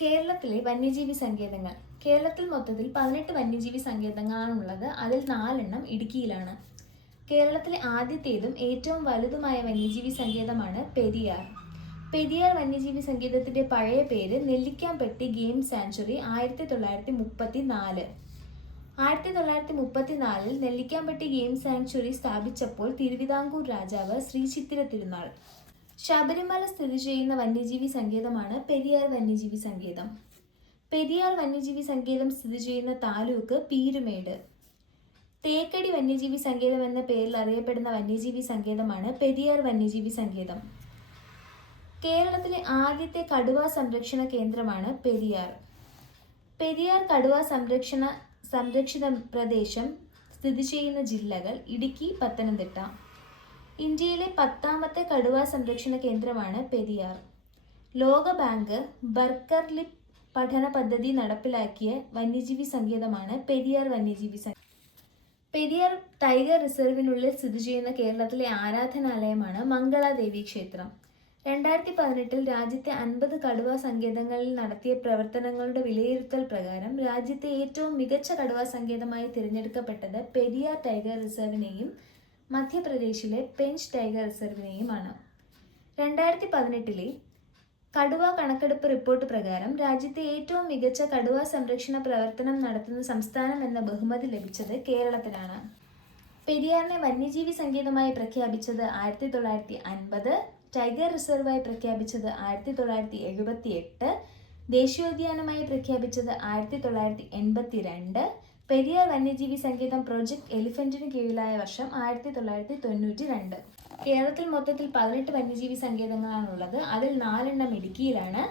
കേരളത്തിലെ വന്യജീവി സങ്കേതങ്ങൾ. കേരളത്തിൽ മൊത്തത്തിൽ 18 വന്യജീവി സങ്കേതങ്ങളാണുള്ളത്. അതിൽ 4 ഇടുക്കിയിലാണ്. കേരളത്തിലെ ആദ്യത്തേതും ഏറ്റവും വലുതുമായ വന്യജീവി സങ്കേതമാണ് പെരിയാർ. പെരിയാർ വന്യജീവി സങ്കേതത്തിന്റെ പഴയ പേര് Nellikkampetti game sanctuary. 1934. 1934 Nellikkampetti game sanctuary സ്ഥാപിച്ചപ്പോൾ തിരുവിതാംകൂർ രാജാവ് ശ്രീ ചിത്തിര തിരുനാൾ. ശബരിമല സ്ഥിതി ചെയ്യുന്ന വന്യജീവി സങ്കേതമാണ് പെരിയാർ വന്യജീവി സങ്കേതം. പെരിയാർ വന്യജീവി സങ്കേതം സ്ഥിതി ചെയ്യുന്ന താലൂക്ക് പീരുമേട്. തേക്കടി വന്യജീവി സങ്കേതം എന്ന പേരിൽ അറിയപ്പെടുന്ന വന്യജീവി സങ്കേതമാണ് പെരിയാർ വന്യജീവി സങ്കേതം. കേരളത്തിലെ ആദ്യത്തെ കടുവ സംരക്ഷണ കേന്ദ്രമാണ് പെരിയാർ. പെരിയാർ കടുവ സംരക്ഷിത പ്രദേശം സ്ഥിതി ചെയ്യുന്ന ജില്ലകൾ ഇടുക്കി, പത്തനംതിട്ട. ഇന്ത്യയിലെ 10ാമത്തെ കടുവ സംരക്ഷണ കേന്ദ്രമാണ് പെരിയാർ. ലോകബാങ്ക് ബർക്കർ ലിപ് പഠന പദ്ധതി നടപ്പിലാക്കിയ വന്യജീവി സങ്കേതമാണ് പെരിയാർ വന്യജീവി സങ്കേതം. പെരിയാർ ടൈഗർ റിസർവിനുള്ളിൽ സ്ഥിതി ചെയ്യുന്ന കേരളത്തിലെ ആരാധനാലയമാണ് മംഗളാദേവി ക്ഷേത്രം. 2018 രാജ്യത്തെ 50 കടുവ സങ്കേതങ്ങളിൽ നടത്തിയ പ്രവർത്തനങ്ങളുടെ വിലയിരുത്തൽ പ്രകാരം രാജ്യത്തെ ഏറ്റവും മികച്ച കടുവ സങ്കേതമായി തിരഞ്ഞെടുക്കപ്പെട്ടത് പെരിയാർ ടൈഗർ റിസർവിനെയും മധ്യപ്രദേശിലെ പെഞ്ച് ടൈഗർ റിസർവിനെയുമാണ്. 2018 കടുവ കണക്കെടുപ്പ് റിപ്പോർട്ട് പ്രകാരം രാജ്യത്തെ ഏറ്റവും മികച്ച കടുവ സംരക്ഷണ പ്രവർത്തനം നടത്തുന്ന സംസ്ഥാനം എന്ന ബഹുമതി ലഭിച്ചത് കേരളത്തിനാണ്. പെരിയാറിനെ വന്യജീവി സങ്കേതമായി പ്രഖ്യാപിച്ചത് 1950, ടൈഗർ റിസർവായി പ്രഖ്യാപിച്ചത് 1978, ദേശീയോദ്യാനമായി പ്രഖ്യാപിച്ചത് 1982, പെരിയാർ വന്യജീവി സങ്കേതം പ്രോജക്ട് എലിഫന്റിന് കീഴിലായ വർഷം 1992. കേരളത്തിൽ മൊത്തത്തിൽ 18 വന്യജീവി സങ്കേതങ്ങളാണുള്ളത്. അതിൽ 4 ഇടുക്കിയിലാണ്.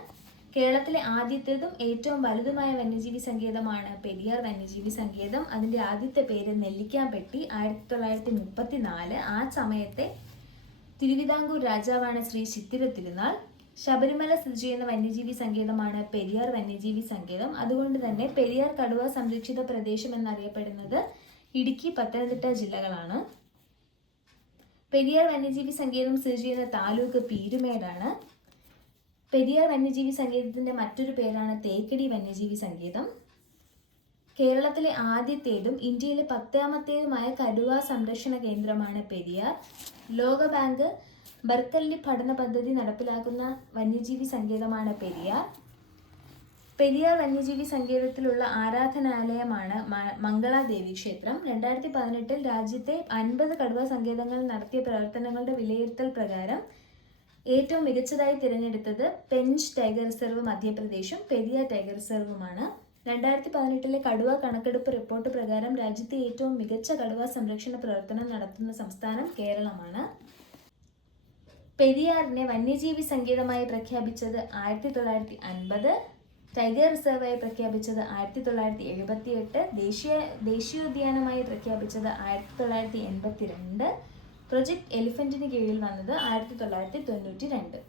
കേരളത്തിലെ ആദ്യത്തേതും ഏറ്റവും വലുതുമായ വന്യജീവി സങ്കേതമാണ് പെരിയാർ വന്യജീവി സങ്കേതം. അതിൻ്റെ ആദ്യത്തെ പേര് നെല്ലിക്കാംപെട്ടി. 1934. ആ സമയത്തെ തിരുവിതാംകൂർ രാജാവാണ് ശ്രീ ചിത്തിര തിരുനാൾ. ശബരിമല സ്ഥിതി ചെയ്യുന്ന വന്യജീവി സങ്കേതമാണ് പെരിയാർ വന്യജീവി സങ്കേതം. അതുകൊണ്ട് തന്നെ പെരിയാർ കടുവ സംരക്ഷിത പ്രദേശം എന്നറിയപ്പെടുന്നത് ഇടുക്കി, പത്തനംതിട്ട ജില്ലകളാണ്. പെരിയാർ വന്യജീവി സങ്കേതം സ്ഥിതി ചെയ്യുന്ന താലൂക്ക് പീരുമേടാണ്. പെരിയാർ വന്യജീവി സങ്കേതത്തിന്റെ മറ്റൊരു പേരാണ് തേക്കടി വന്യജീവി സങ്കേതം. കേരളത്തിലെ ആദ്യത്തേതും ഇന്ത്യയിലെ 10ാമത്തേതുമായ കടുവ സംരക്ഷണ കേന്ദ്രമാണ് പെരിയാർ. ലോകബാങ്ക് ബർക്കല്ലി പഠന പദ്ധതി നടപ്പിലാക്കുന്ന വന്യജീവി സങ്കേതമാണ് പെരിയാർ. പെരിയാർ വന്യജീവി സങ്കേതത്തിലുള്ള ആരാധനാലയമാണ് മംഗളാദേവി ക്ഷേത്രം. 2018 രാജ്യത്തെ 50 കടുവ സങ്കേതങ്ങളിൽ നടത്തിയ പ്രവർത്തനങ്ങളുടെ വിലയിരുത്തൽ പ്രകാരം ഏറ്റവും മികച്ചതായി തിരഞ്ഞെടുത്തത് പെഞ്ച് ടൈഗർ റിസർവ് മധ്യപ്രദേശും പെരിയാർ ടൈഗർ റിസർവുമാണ്. 2018 കടുവ കണക്കെടുപ്പ് റിപ്പോർട്ട് പ്രകാരം രാജ്യത്തെ ഏറ്റവും മികച്ച കടുവ സംരക്ഷണ പ്രവർത്തനം നടത്തുന്ന സംസ്ഥാനം കേരളമാണ്. പെരിയാറിനെ വന്യജീവി സങ്കേതമായി പ്രഖ്യാപിച്ചത് 1950, ടൈഗർ റിസർവായി പ്രഖ്യാപിച്ചത് 1978, ദേശീയോദ്യാനമായി പ്രഖ്യാപിച്ചത് 1982, പ്രൊജക്ട് എലിഫന്റിന് കീഴിൽ വന്നത് 1992.